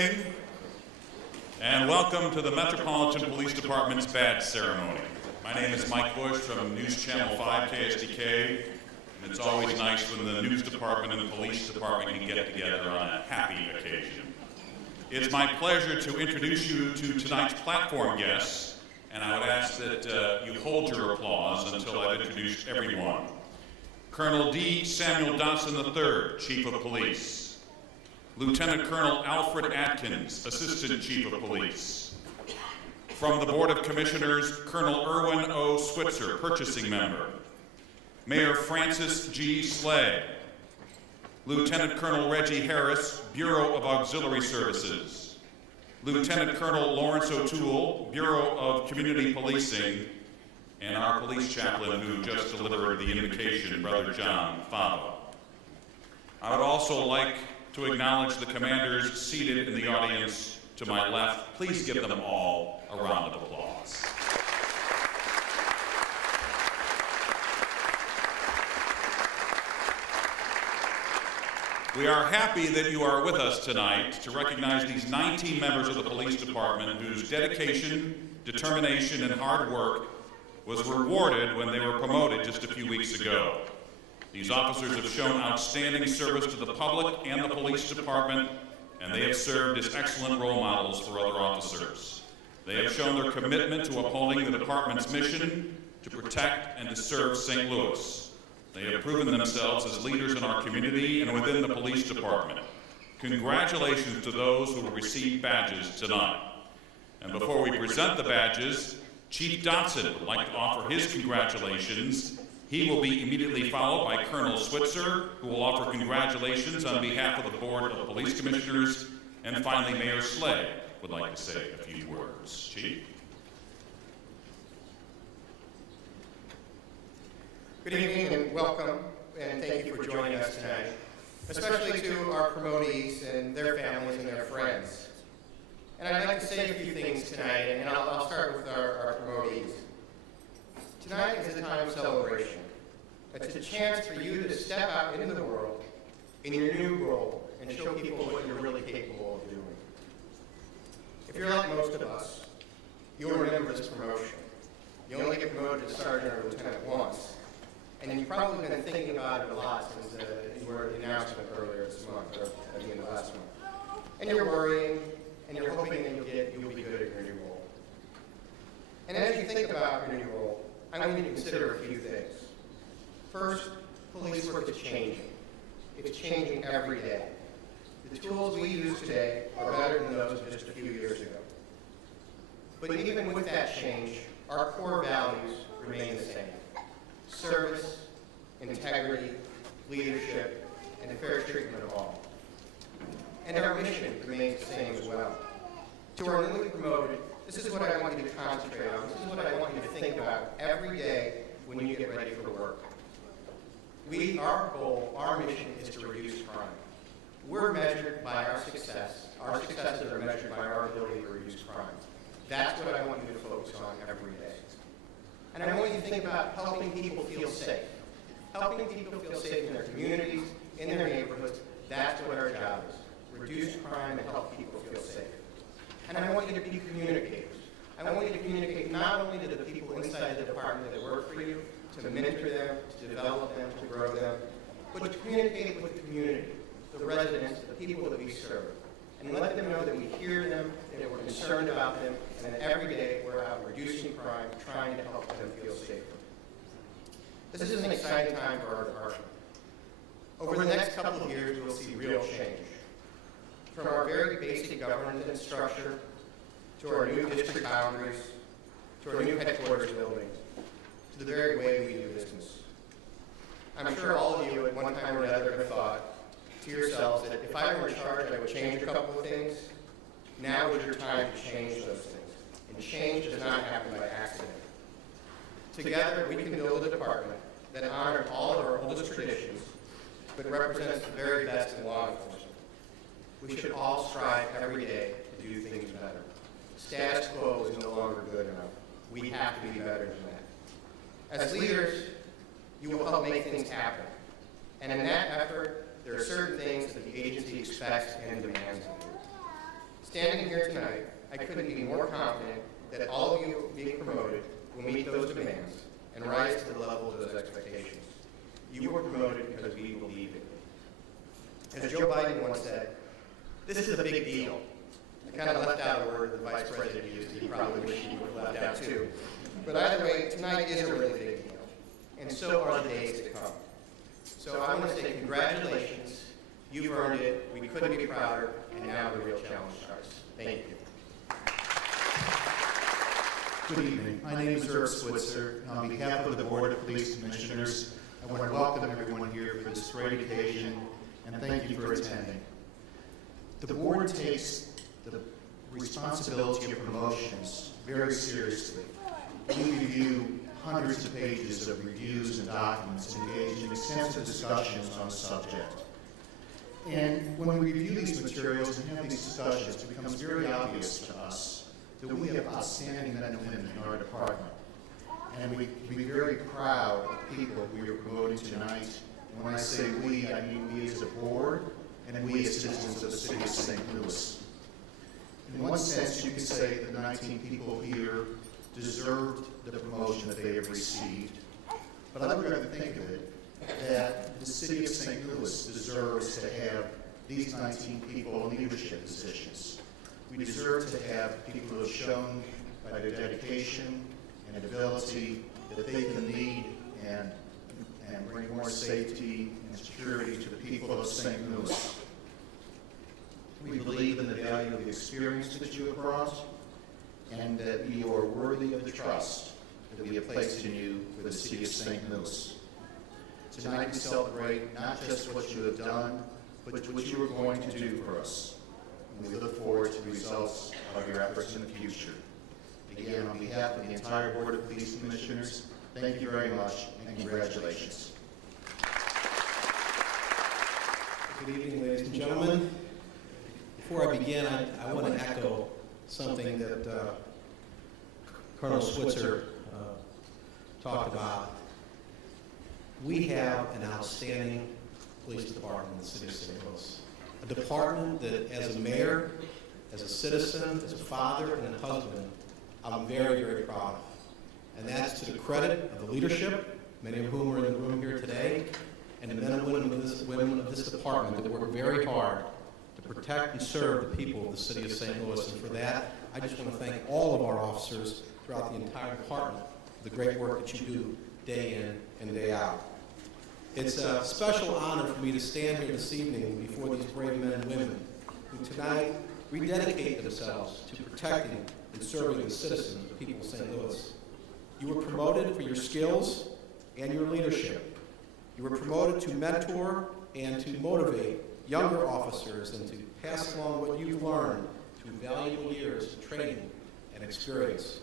evening, and welcome to the Metropolitan Police Department's badge ceremony. My name is Mike Bush from News Channel 5 KSDK, and it's always nice when the news department and the police department can get together on a happy occasion. It's my pleasure to introduce you to tonight's platform guests, and I would ask that you hold your applause until I've introduced everyone. Colonel D. Samuel Dotson III, Chief of Police. Lieutenant Colonel Alfred Atkins, Assistant Chief of Police. From the Board of Commissioners, Colonel Irwin O. Switzer, Purchasing Member. Mayor Francis G. Slay. Lieutenant Colonel Reggie Harris, Bureau of Auxiliary Services. Lieutenant Colonel Lawrence O'Toole, Bureau of Community Policing, and our police chaplain who just delivered the invocation, Brother John Fava. I would also like to acknowledge the commanders seated in the audience to my left. Please give them all a round of applause. We are happy that you are with us tonight to recognize these 19 members of the police department whose dedication, determination, and hard work was rewarded when they were promoted just a few weeks ago. These officers have shown outstanding service to the public and the police department, and they have served as excellent role models for other officers. They have shown their commitment to upholding the department's mission to protect and to serve St. Louis. They have proven themselves as leaders in our community and within the police department. Congratulations to those who will receive badges tonight. And before we present the badges, Chief Dotson would like to offer his congratulations. He will be immediately followed by Colonel Switzer, who will offer congratulations on behalf of the Board of Police Commissioners, and finally Mayor Slay would like to say a few words. Chief? Good evening and welcome, and thank you for joining us tonight, especially to our promotees and their families and their friends. And I'd like to say a few things tonight, and I'll start with our promotees. Tonight is a time of celebration. It's a chance for you to step out into the world in your new role and show people what you're really capable of doing. If you're like most of us, you'll remember this promotion. You only get promoted to sergeant or lieutenant once, and you've probably been thinking about it a lot since you were the announcement earlier this month, or at the end of last month. And you're worrying, and you're hoping that you'll be good at your new role. And as you think about your new role, I want you to consider a few things. First, police work is changing. It's changing every day. The tools we use today are better than those of just a few years ago. But even with that change, our core values remain the same. Service, integrity, leadership, and fair treatment of all. And our mission remains the same as well. To our newly promoted, this is what I want you to concentrate on. This is what I want you to think about every day when you get ready for work. Our goal, our mission is to reduce crime. We're measured by our success. Our successes are measured by our ability to reduce crime. That's what I want you to focus on every day. And I want you to think about helping people feel safe. Helping people feel safe in their communities, in their neighborhoods. That's what our job is. Reduce crime and help people feel safe. And I want you to be communicators. I want you to communicate not only to the people inside the department that work for you, to mentor them, to develop them, to grow them, but to communicate with the community, the residents, the people that we serve, and let them know that we hear them, that we're concerned about them, and that every day we're out reducing crime, trying to help them feel safer. This is an exciting time for our department. Over the next couple of years, we'll see real change. From our very basic governance structure, to our new district boundaries, to our new headquarters building, to the very way we do business. I'm sure all of you at one time or another have thought to yourselves that if I were in charge, I would change a couple of things. Now is your time to change those things. And change does not happen by accident. Together, we can build a department that honors all of our oldest traditions, but represents the very best in law enforcement. We should all strive every day to do things better. Status quo is no longer good enough. We have to be better than that. As leaders, you will help make things happen. And in that effort, there are certain things that the agency expects and demands of you. Standing here tonight, I couldn't be more confident that all of you being promoted will meet those demands and rise to the level of those expectations. You were promoted because we believe it. As Joe Biden once said, this is a big deal. I kind of left out a word the vice president used. He probably wished he would have left out too. But either way, tonight is a really big deal. And so are the days to come. So I want to say congratulations. You've earned it. We couldn't be prouder. And now the real challenge starts. Thank you. Good evening. My name is Eric Switzer. On behalf of the Board of Police Commissioners, I want to welcome everyone here for this great occasion, and thank you for attending. The Board takes the responsibility of promotions very seriously. We review hundreds of pages of reviews and documents and engage in extensive discussions on the subject. And when we review these materials and have these discussions, it becomes very obvious to us that we have outstanding men and women in our department. And we can be very proud of people we are promoting tonight. And when I say we, I mean we as a board and we as citizens of the city of St. Louis. In one sense, you could say that the 19 people here deserved the promotion that they have received. But I would rather think of it that the city of St. Louis deserves to have these 19 people in leadership positions. We deserve to have people who have shown by their dedication and ability that they can lead and bring more safety and security to the people of St. Louis. We believe in the value of the experience that you have brought and that you are worthy of the trust that we have placed in you for the city of St. Louis. Tonight we celebrate not just what you have done, but what you are going to do for us. And we look forward to the results of your efforts in the future. Again, on behalf of the entire Board of Police Commissioners, thank you very much and congratulations. Good evening, ladies and gentlemen. Before I begin, I want to echo something that Colonel Switzer talked about. We have an outstanding police department in the city of St. Louis. A department that, as a mayor, as a citizen, as a father, and a husband, I'm very, very proud of. And that's to the credit of the leadership, many of whom are in the room here today, and the men and women of this department that work very hard to protect and serve the people of the city of St. Louis. And for that, I just want to thank all of our officers throughout the entire department for the great work that you do day in and day out. It's a special honor for me to stand here this evening before these brave men and women who tonight rededicate themselves to protecting and serving the citizens of the people of St. Louis. You were promoted for your skills and your leadership. You were promoted to mentor and to motivate younger officers and to pass along what you've learned through valuable years of training and experience.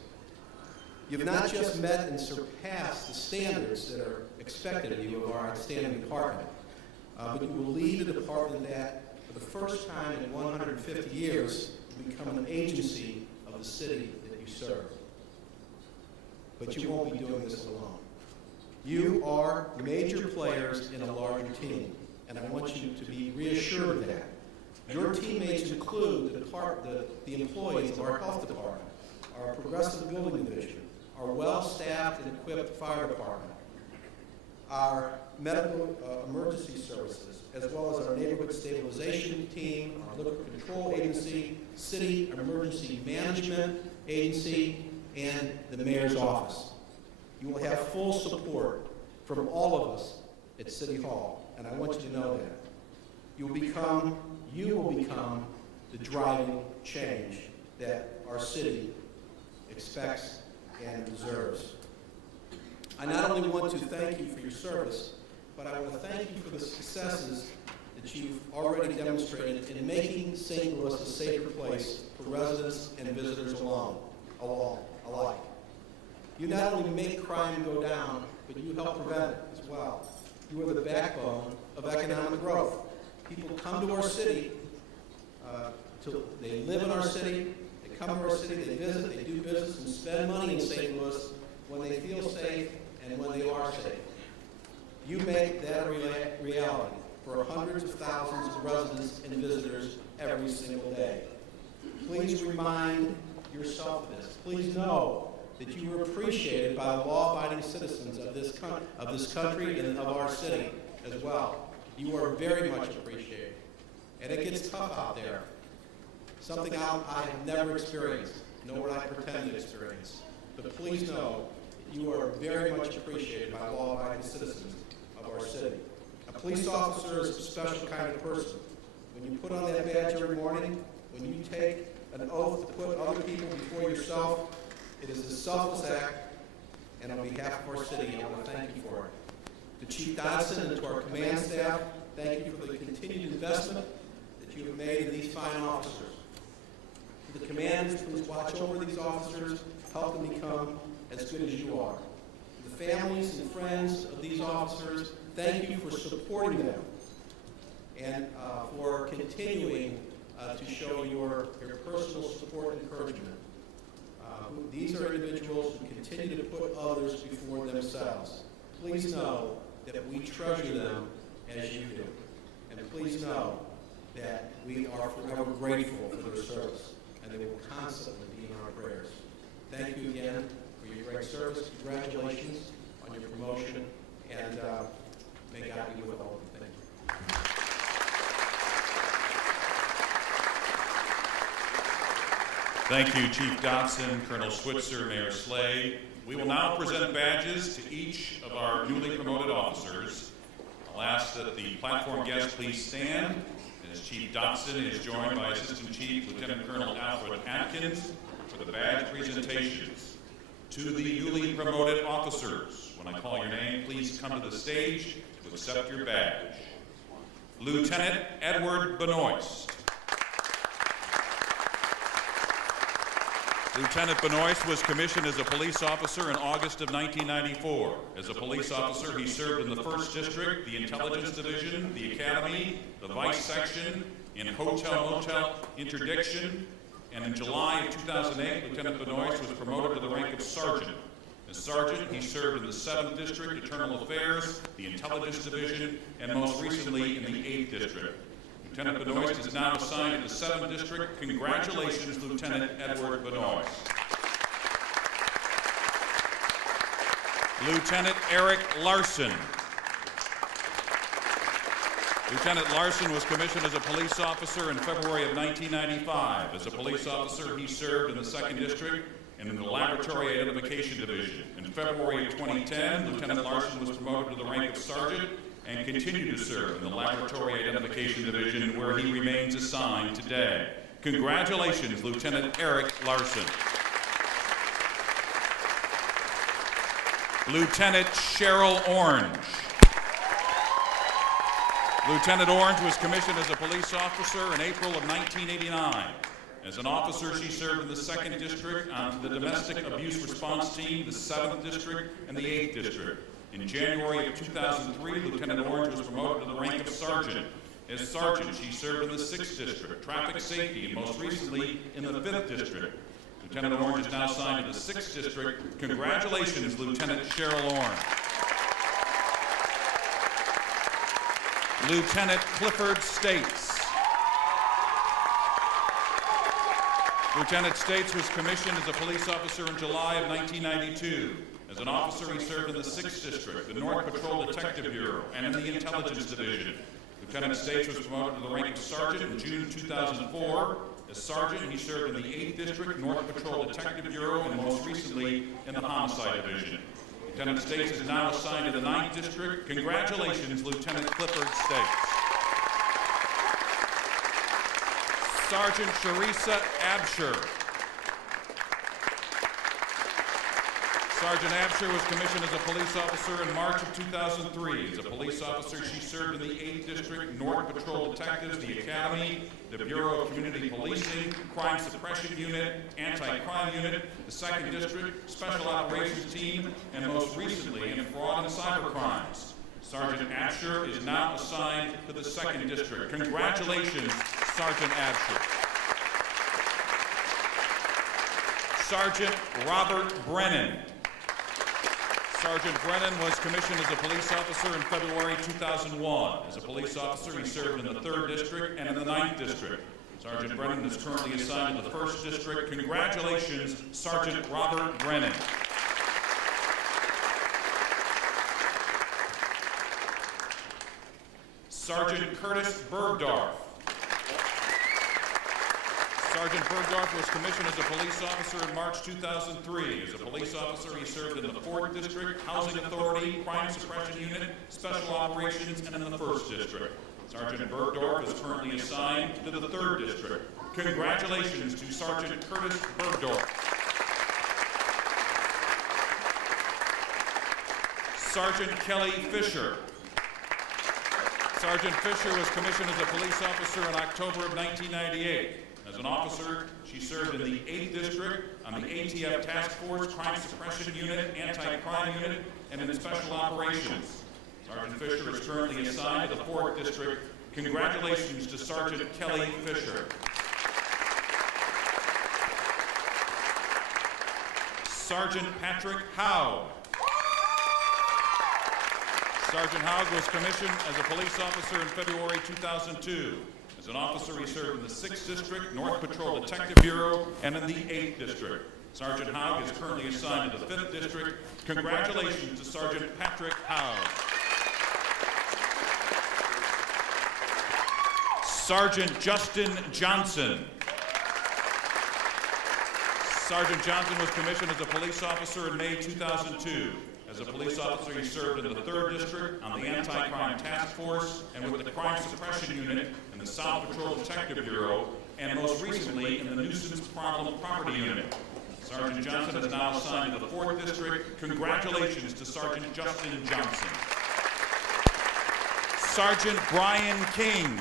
You've not just met and surpassed the standards that are expected of you of our outstanding department, but you will lead a department that, for the first time in 150 years, will become an agency of the city that you serve. But you won't be doing this alone. You are major players in a larger team, and I want you to be reassured of that. Your teammates include the employees of our health department, our progressive building division, our well-staffed and equipped fire department, our medical emergency services, as well as our neighborhood stabilization team, our liquor control agency, city emergency management agency, and the mayor's office. You will have full support from all of us at City Hall, and I want you to know that. You will become the driving change that our city expects and deserves. I not only want to thank you for your service, but I want to thank you for the successes that you've already demonstrated in making St. Louis a safer place for residents and visitors alike. You not only make crime go down, but you help prevent it as well. You are the backbone of economic growth. People come to our city, they live in our city, they come to our city, they visit, they do business, and spend money in St. Louis when they feel safe and when they are safe. You make that a reality for hundreds of thousands of residents and visitors every single day. Please remind yourself of this. Please know that you are appreciated by the law-abiding citizens of this country and of our city as well. You are very much appreciated. And it gets tough out there. Something I have never experienced, nor would I pretend to experience. But please know you are very much appreciated by law-abiding citizens of our city. A police officer is a special kind of person. When you put on that badge every morning, when you take an oath to put other people before yourself, it is a selfless act, and on behalf of our city, I want to thank you for it. To Chief Dodson and to our command staff, thank you for the continued investment that you have made in these fine officers. To the commanders, please watch over these officers, help them become as good as you are. To the families and friends of these officers, thank you for supporting them and for continuing to show your personal support and encouragement. These are individuals who continue to put others before themselves. Please know that we treasure them as you do. And please know that we are forever grateful for their service, and they will constantly be in our prayers. Thank you again for your great service. Congratulations on your promotion, and may God be with all of you. Thank you. Thank you, Chief Dodson, Colonel Switzer, Mayor Slay. We will now present badges to each of our newly promoted officers. I'll ask that the platform guests please stand as Chief Dodson is joined by Assistant Chief Lieutenant Colonel Alfred Atkins for the badge presentations. To the newly promoted officers, when I call your name, please come to the stage to accept your badge. Lieutenant Edward Benoist. Lieutenant Benoist was commissioned as a police officer in August of 1994. As a police officer, he served in the 1st District, the Intelligence Division, the Academy, the Vice Section, in Hotel-Motel Interdiction, and in July of 2008, Lieutenant Benoist was promoted to the rank of Sergeant. As Sergeant, he served in the 7th District, Internal Affairs, the Intelligence Division, and most recently in the 8th District. Lieutenant Benoist is now assigned to the 7th District. Congratulations, Lieutenant Edward Benoist. Lieutenant Eric Larson. Lieutenant Larson was commissioned as a police officer in February of 1995. As a police officer, he served in the 2nd District and in the Laboratory Identification Division. In February of 2010, Lieutenant Larson was promoted to the rank of Sergeant and continued to serve in the Laboratory Identification Division, where he remains assigned today. Congratulations, Lieutenant Eric Larson. Lieutenant Cheryl Orange. Lieutenant Orange was commissioned as a police officer in April of 1989. As an officer, she served in the 2nd District on the Domestic Abuse Response Team, the 7th District, and the 8th District. In January of 2003, Lieutenant Orange was promoted to the rank of Sergeant. As Sergeant, she served in the 6th District, Traffic Safety, and most recently in the 5th District. Lieutenant Orange is now assigned to the 6th District. Congratulations, Lieutenant Cheryl Orange. Lieutenant Clifford States. Lieutenant States was commissioned as a police officer in July of 1992. As an officer, he served in the 6th District, the North Patrol Detective Bureau, and in the Intelligence Division. Lieutenant States was promoted to the rank of Sergeant in June 2004. As Sergeant, he served in the 8th District, North Patrol Detective Bureau, and most recently in the Homicide Division. Lieutenant States is now assigned to the 9th District. Congratulations, Lieutenant Clifford States. Sgt Cheresa Absher. Sgt Absher was commissioned as a police officer in March of 2003. As a police officer, she served in the 8th District, North Patrol Detectives, the Academy, the Bureau of Community Policing, Crime Suppression Unit, Anti-Crime Unit, the 2nd District, Special Operations Team, and most recently in Fraud and Cyber Crimes. Sergeant Absher is now assigned to the 2nd District. Congratulations, Sergeant Absher. Sergeant Robert Brennan. Sergeant Brennan was commissioned as a police officer in February 2001. As a police officer, he served in the 3rd District and in the 9th District. Sgt Brennan is currently assigned to the 1st District. Congratulations, Sgt Robert Brennan. Sgt Curtis Bird. Sgt. Bergdorf was commissioned as a police officer in March 2003. As a police officer, he served in the 4th District, Housing Authority, Crime Suppression Unit, Special Operations, and in the 1st District. Sgt. Bergdorf is currently assigned to the 3rd District. Congratulations to Sgt. Curtis Bergdorf. Sgt. Kelly Fisher. Sgt. Fisher was commissioned as a police officer in October of 1998. As an officer, she served in the 8th District, on the ATF Task Force, Crime Suppression Unit, Anti-Crime Unit, and in Special Operations. Sgt. Fisher is currently assigned to the 4th District. Congratulations to Sgt. Kelly Fisher. Sgt. Patrick Howe. Sgt. Howe was commissioned as a police officer in February 2002. As an officer, he served in the 6th District, North Patrol Detective Bureau, and in the 8th District. Sgt. Howe is currently assigned to the 5th District. Congratulations to Sgt. Patrick Howe. Sgt. Justin Johnson. Sgt. Johnson was commissioned as a police officer in May 2002. As a police officer, he served in the 3rd District, on the Anti-Crime Task Force, and with the Crime Suppression Unit in the South Patrol Detective Bureau, and most recently in the Nuisance Problem Property Unit. Sgt. Johnson is now assigned to the 4th District. Congratulations to Sgt. Justin Johnson. Sgt. Brian Kane.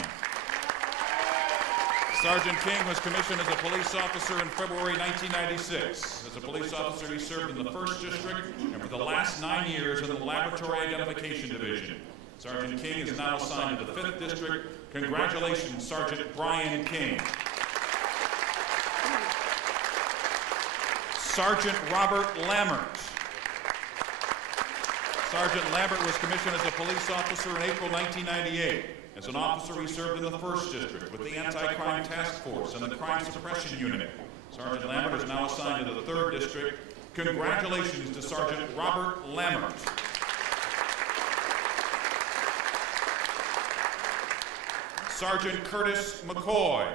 Sgt. King was commissioned as a police officer in February 1996. As a police officer, he served in the 1st District and for the last 9 years in the Laboratory Identification Division. Sgt. King is now assigned to the 5th District. Congratulations, Sgt. Brian King. Sgt. Robert Lambert. Sgt. Lambert was commissioned as a police officer in April 1998. As an officer, he served in the 1st District with the Anti-Crime Task Force and the Crime Suppression Unit. Sgt. Lambert is now assigned to the 3rd District. Congratulations to Sgt. Robert Lambert. Sgt. Curtis McCoy.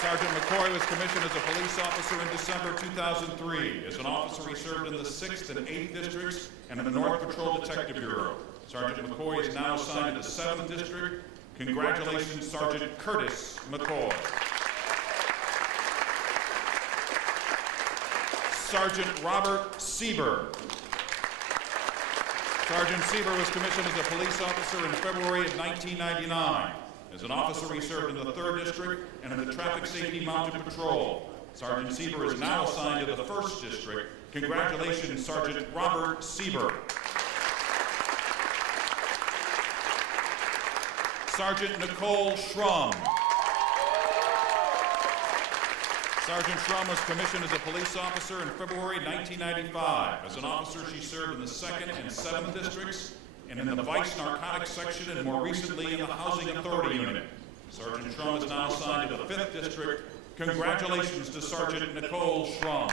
Sgt. McCoy was commissioned as a police officer in December 2003. As an officer, he served in the 6th and 8th Districts and in the North Patrol Detective Bureau. Sgt. McCoy is now assigned to the 7th District. Congratulations, Sgt. Curtis McCoy. Sgt. Robert Sieber. Sgt. Sieber was commissioned as a police officer in February of 1999. As an officer, he served in the 3rd District and in the Traffic Safety Mounted Patrol. Sgt. Sieber is now assigned to the 1st District. Congratulations, Sgt. Robert Sieber. Sgt. Nicole Strong. Sgt. Strong was commissioned as a police officer in February 1995. As an officer, she served in the 2nd and 7th Districts and in the Vice Narcotics Section and more recently in the Housing Authority Unit. Sgt. Strong is now assigned to the 5th District. Congratulations to Sgt. Nicole Strong.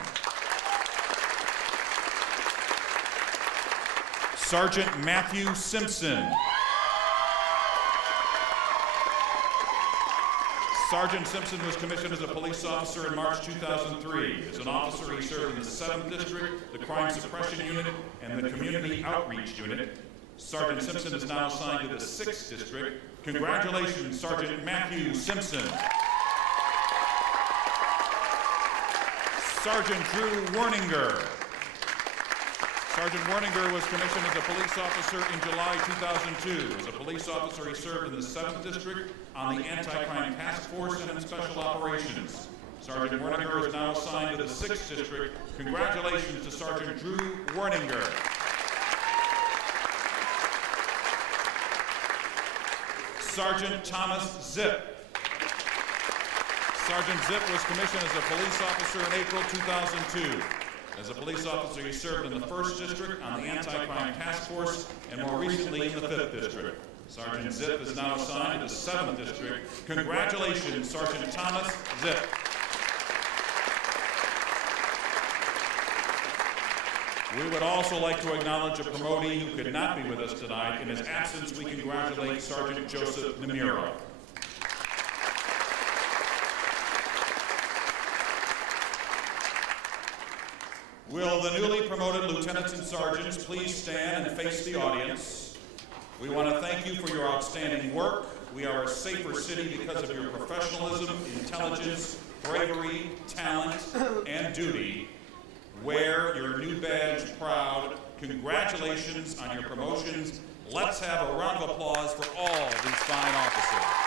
Sgt. Matthew Simpson. Sgt. Simpson was commissioned as a police officer in March 2003. As an officer, he served in the 7th District, the Crime Suppression Unit, and the Community Outreach Unit. Sgt. Simpson is now assigned to the 6th District. Congratulations, Sgt. Matthew Simpson. Sgt. Drew Werninger. Sgt. Werninger was commissioned as a police officer in July 2002. As a police officer, he served in the 7th District on the Anti-Crime Task Force and in Special Operations. Sgt. Werninger is now assigned to the 6th District. Congratulations to Sgt. Drew Werninger. Sgt. Thomas Zip. Sgt. Zip was commissioned as a police officer in April 2002. As a police officer, he served in the 1st District on the Anti-Crime Task Force and more recently in the 5th District. Sergeant Zip is now assigned to the 7th District. Congratulations, Sergeant Thomas Zip. We would also like to acknowledge a promotee who could not be with us tonight. In his absence, we congratulate Sergeant Joseph Menorah. Will the newly promoted lieutenants and sergeants please stand and face the audience? We want to thank you for your outstanding work. We are a safer city because of your professionalism, intelligence, bravery, talent, and duty. Wear your new badge proud. Congratulations on your promotions. Let's have a round of applause for all these fine officers.